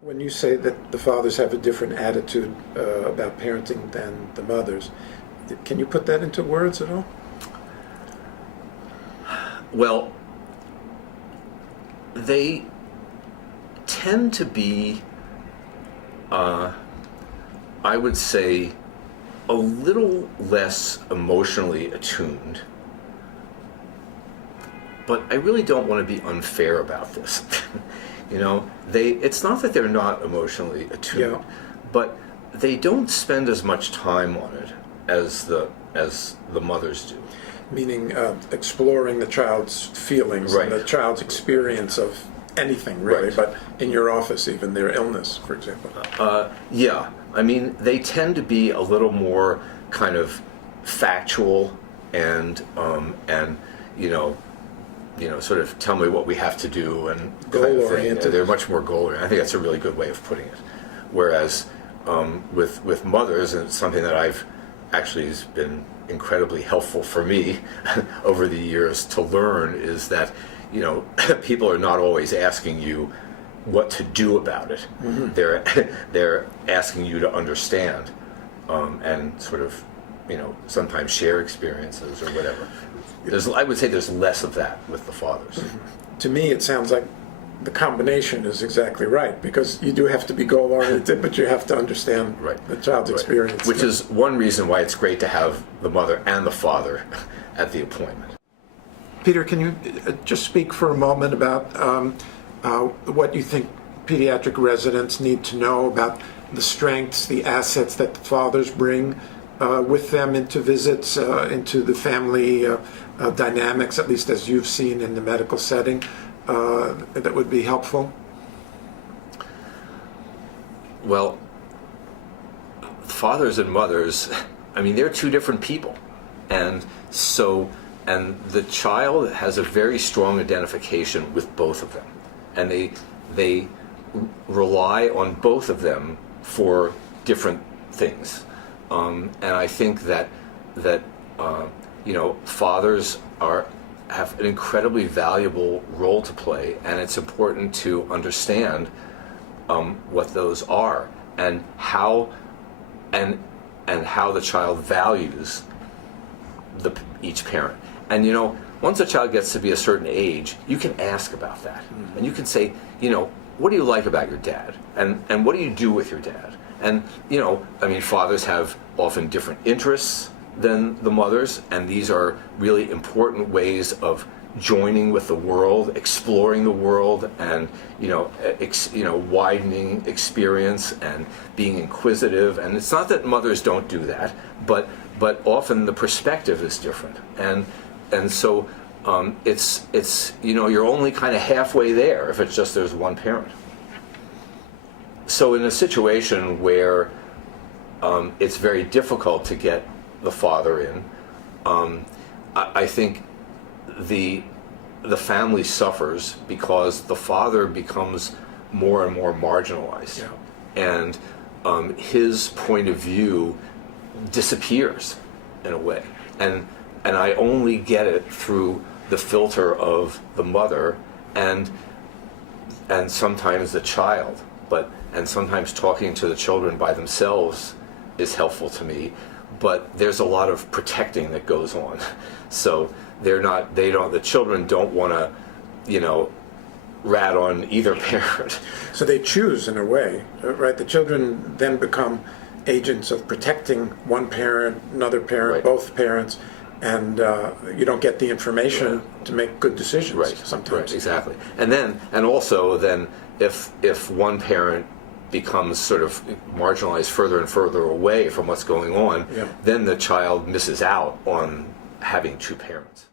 When you say that the fathers have a different attitude about parenting than the mothers, can you put that into words at all? Well, they tend to be, I would say, a little less emotionally attuned. But I really don't want to be unfair about this. It's not that they're not emotionally attuned, but they don't spend as much time on it as the mothers do. Meaning exploring the child's feelings Right. and the child's experience of anything, really, Right. but in your office, even their illness, for example. Yeah, I mean, they tend to be a little more kind of factual and sort of tell me what we have to do and goal-oriented. They're much more goal-oriented. I think that's a really good way of putting it. Whereas with mothers, and it's something that I've actually has been incredibly helpful for me over the years to learn, is that people are not always asking you what to do about it. Mm-hmm. They're asking you to understand and sort of sometimes share experiences or whatever. I would say there's less of that with the fathers. Mm-hmm. To me, it sounds like the combination is exactly right, because you do have to be goal-oriented, but you have to understand the child's experience. Which is one reason why it's great to have the mother and the father at the appointment. Peter, can you just speak for a moment about what you think pediatric residents need to know about the strengths, the assets that the fathers bring with them into visits, into the family dynamics, at least as you've seen in the medical setting, that would be helpful? Well, fathers and mothers, I mean, they're two different people. And the child has a very strong identification with both of them. And they rely on both of them for different things. And I think that fathers have an incredibly valuable role to play, and it's important to understand what those are and how the child values each parent. And once a child gets to be a certain age, you can ask about that, and you can say, what do you like about your dad, and what do you do with your dad? And fathers have often different interests than the mothers, and these are really important ways of joining with the world, exploring the world, and widening experience and being inquisitive. And it's not that mothers don't do that, but often the perspective is different, and so it's you're only kind of halfway there if it's just there's one parent. So in a situation where it's very difficult to get the father in, I think the family suffers because the father becomes more and more marginalized, and his point of view disappears in a way, and I only get it through the filter of the mother and sometimes the child, and sometimes talking to the children by themselves is helpful to me. But there's a lot of protecting that goes on. So the children don't want to, rat on either parent. So they choose in a way, right? The children then become agents of protecting one parent, another parent, both parents, and you don't get the information to make good decisions sometimes. Right, exactly. And also if one parent becomes sort of marginalized further and further away from what's going on, then the child misses out on having two parents.